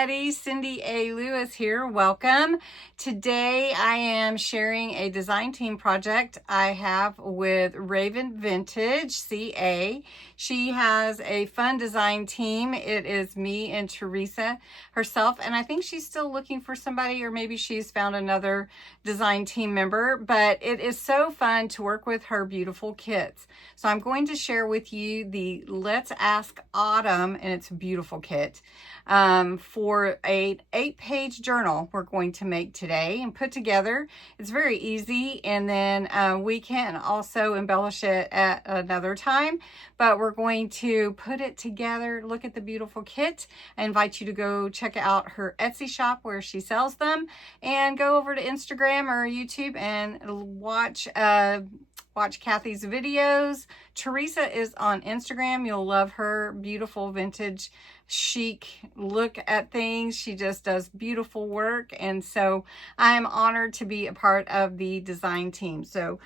everybody, Cindy A. Lewis here. Welcome. Today I am sharing a design team project I have with Raven Vintage CA. She has a fun design team. It is me and Teresa herself, and I think she's still looking for somebody, or maybe she's found another design team member, but it is so fun to work with her beautiful kits. So I'm going to share with you the Let's Ask Autumn, and it's a beautiful kit, for an 8-page journal we're going to make today and put together. It's very easy, and then we can also embellish it at another time, but we're going to put it together. Look at the beautiful kit. I invite you to go check out her Etsy shop where she sells them, and go over to Instagram or YouTube and watch Kathy's videos. Teresa is on Instagram. You'll love her beautiful vintage chic look at things. She just does beautiful work, and so I am honored to be a part of the design team. So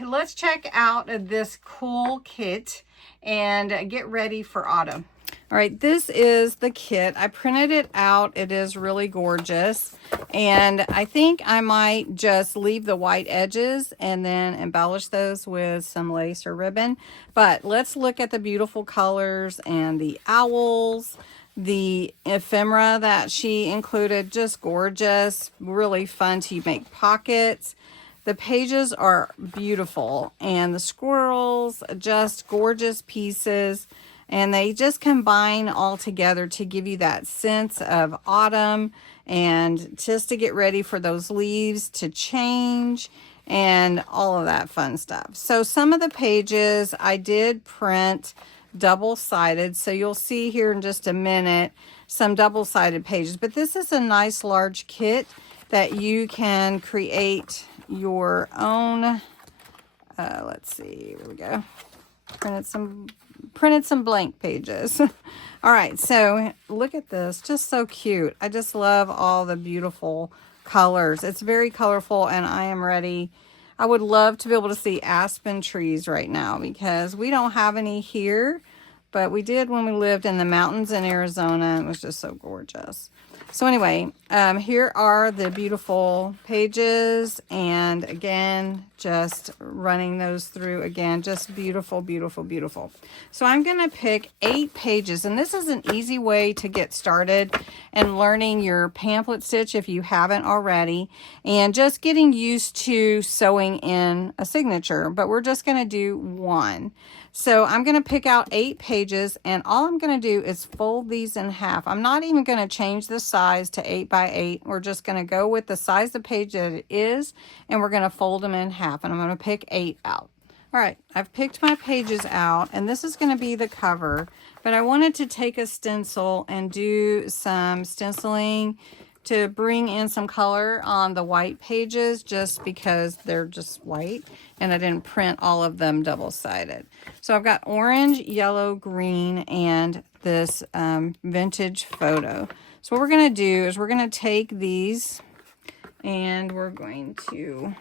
let's check out this cool kit and get ready for autumn. All right, this is the kit. I printed it out. It is really gorgeous. And I think I might just leave the white edges and then embellish those with some lace or ribbon. But let's look at the beautiful colors and the owls, the ephemera that she included, just gorgeous, really fun to make pockets. The pages are beautiful, and the squirrels, just gorgeous pieces. And they just combine all together to give you that sense of autumn, and just to get ready for those leaves to change and all of that fun stuff. So some of the pages I did print double-sided, so you'll see here in just a minute some double-sided pages. But this is a nice large kit that you can create your own. Let's see, here we go. Printed some blank pages. All right, so look at this, just so cute. I just love all the beautiful colors. It's very colorful, and I am ready. I would love to be able to see aspen trees right now, because we don't have any here, but we did when we lived in the mountains in Arizona. It was just so gorgeous. So anyway, here are the beautiful pages, and again, just running those through again, just beautiful, beautiful, beautiful. So I'm going to pick 8 pages, and this is an easy way to get started and learning your pamphlet stitch if you haven't already, and just getting used to sewing in a signature, but we're just going to do one. So I'm going to pick out 8 pages, and all I'm going to do is fold these in half. I'm not even going to change the size to 8 by 8. We're just going to go with the size of page that it is, and we're going to fold them in half, and I'm going to pick 8 out. All right, I've picked my pages out, and this is going to be the cover, but I wanted to take a stencil and do some stenciling to bring in some color on the white pages, just because they're just white and I didn't print all of them double-sided. So I've got orange, yellow, green, and this vintage photo. So what we're going to do is we're going to take these and we're going to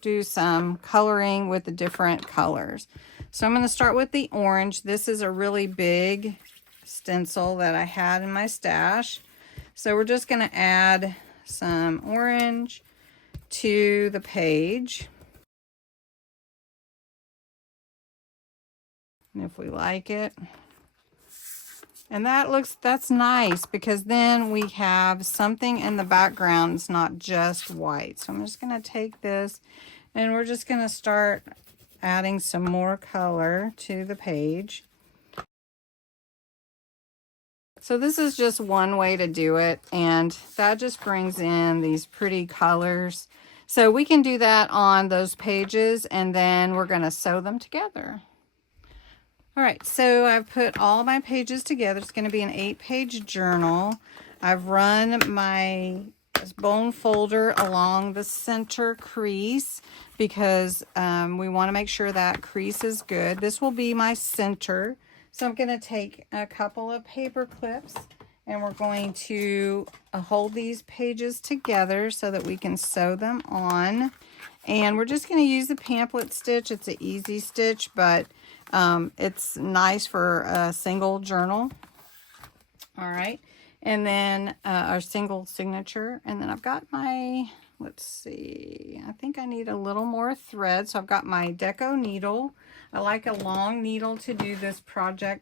do some coloring with the different colors. So I'm going to start with the orange. This is a really big stencil that I had in my stash. So we're just going to add some orange to the page. And if we like it. And that's nice, because then we have something in the background. It's not just white. So I'm just going to take this, and we're just going to start adding some more color to the page. So this is just one way to do it, and that just brings in these pretty colors. So we can do that on those pages, and then we're going to sew them together. All right, so I've put all my pages together. It's going to be an 8-page journal. I've run my bone folder along the center crease, because we want to make sure that crease is good. This will be my center. So I'm going to take a couple of paper clips, and we're going to hold these pages together so that we can sew them on. And we're just going to use the pamphlet stitch. It's an easy stitch, but it's nice for a single journal. All right. And then our single signature. And then I've got my, let's see, I think I need a little more thread. So I've got my deco needle. I like a long needle to do this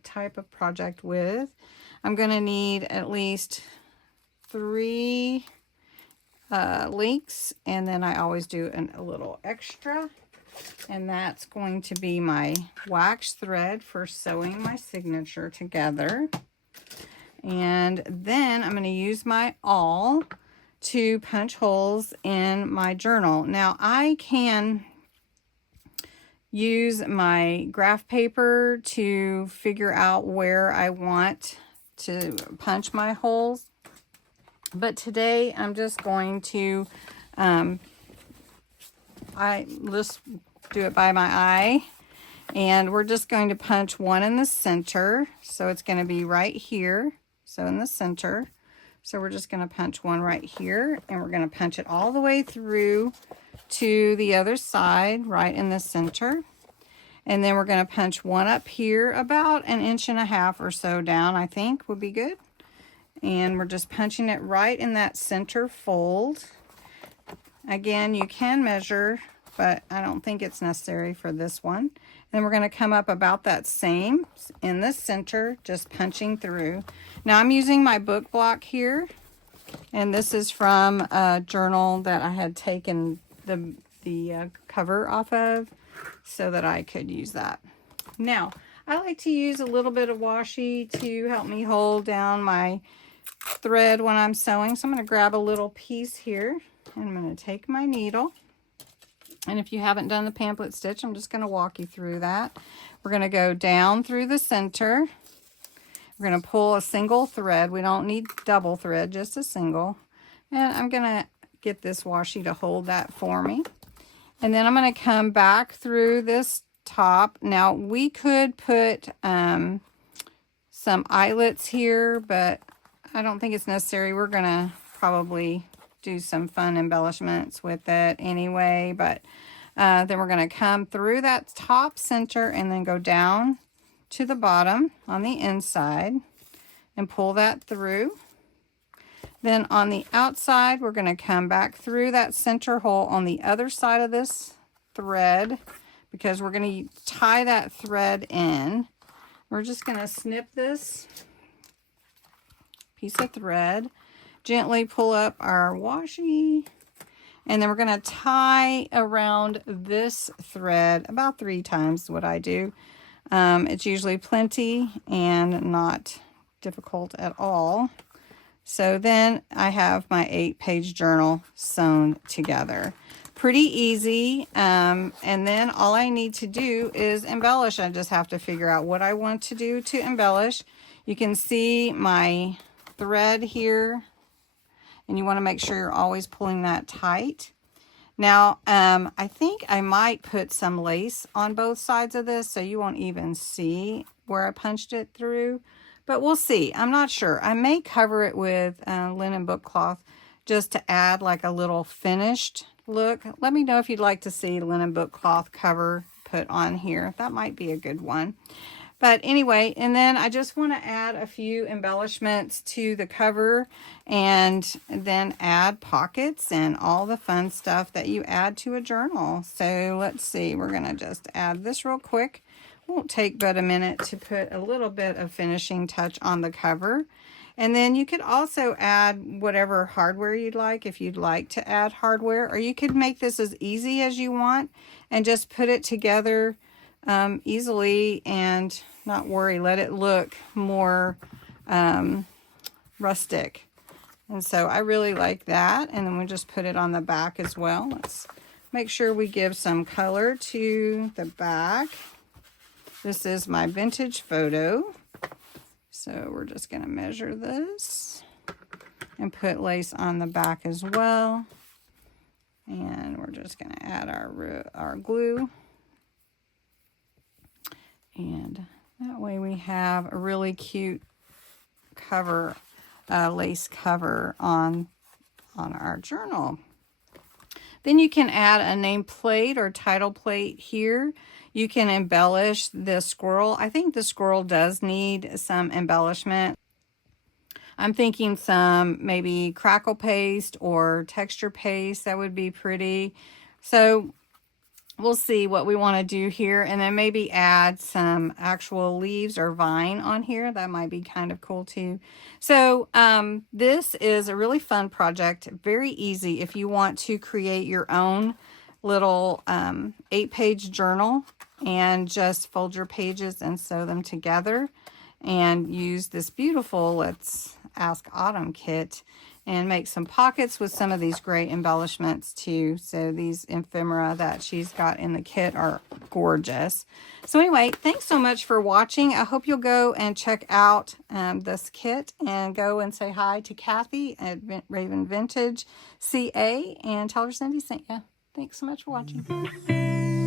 type of project with. I'm going to need at least 3 links, and then I always do a little extra, and that's going to be my wax thread for sewing my signature together. And then I'm going to use my awl to punch holes in my journal. Now I can use my graph paper to figure out where I want to punch my holes, but today I'm just going to I just do it by my eye, and we're just going to punch one in the center. So it's going to be right here, so in the center. So we're just going to punch one right here, and we're going to punch it all the way through to the other side right in the center. And then we're going to punch one up here about 1.5 inches or so down, I think would be good. And we're just punching it right in that center fold. Again, you can measure, but I don't think it's necessary for this one. And then we're going to come up about that same in the center, just punching through. Now I'm using my book block here, and this is from a journal that I had taken the cover off of so that I could use that. Now, I like to use a little bit of washi to help me hold down my thread when I'm sewing. So I'm going to grab a little piece here, and I'm going to take my needle. And if you haven't done the pamphlet stitch, I'm just going to walk you through that. We're going to go down through the center. We're going to pull a single thread. We don't need double thread, just a single. And I'm going to get this washi to hold that for me. And then I'm going to come back through this top. Now, we could put some eyelets here, but I don't think it's necessary. We're going to probably do some fun embellishments with it anyway, but then we're going to come through that top center and then go down to the bottom on the inside and pull that through. Then on the outside, we're going to come back through that center hole on the other side of this thread, because we're going to tie that thread in. We're just going to snip this piece of thread, gently pull up our washi, and then we're going to tie around this thread about 3 times what I do. It's usually plenty and not difficult at all. So then I have my 8-page journal sewn together. Pretty easy. And then all I need to do is embellish. I just have to figure out what I want to do to embellish. You can see my thread here, and you want to make sure you're always pulling that tight. Now, I think I might put some lace on both sides of this so you won't even see where I punched it through. But we'll see. I'm not sure. I may cover it with linen book cloth just to add like a little finished look. Let me know if you'd like to see linen book cloth cover put on here. That might be a good one. But anyway, and then I just want to add a few embellishments to the cover, and then add pockets and all the fun stuff that you add to a journal. So let's see. We're going to just add this real quick. Won't take but a minute to put a little bit of finishing touch on the cover. And then you could also add whatever hardware you'd like, if you'd like to add hardware, or you could make this as easy as you want and just put it together easily and not worry. Let it look more rustic. And so I really like that. And then we just put it on the back as well. Let's make sure we give some color to the back. This is my vintage photo. So we're just going to measure this and put lace on the back as well. And we're just going to add our glue. And that way we have a really cute cover, lace cover on our journal. Then you can add a nameplate or title plate here. You can embellish the squirrel. I think the squirrel does need some embellishment. I'm thinking some maybe crackle paste or texture paste. That would be pretty. So we'll see what we want to do here, and then maybe add some actual leaves or vine on here. That might be kind of cool too. So this is a really fun project, very easy if you want to create your own little 8-page journal and just fold your pages and sew them together and use this beautiful Let's Ask Autumn kit and make some pockets with some of these great embellishments too. So these ephemera that she's got in the kit are gorgeous. So anyway, thanks so much for watching. I hope you'll go and check out this kit and go and say hi to Kathy at Raven Vintage CA and tell her Cindy sent you. Thanks so much for watching.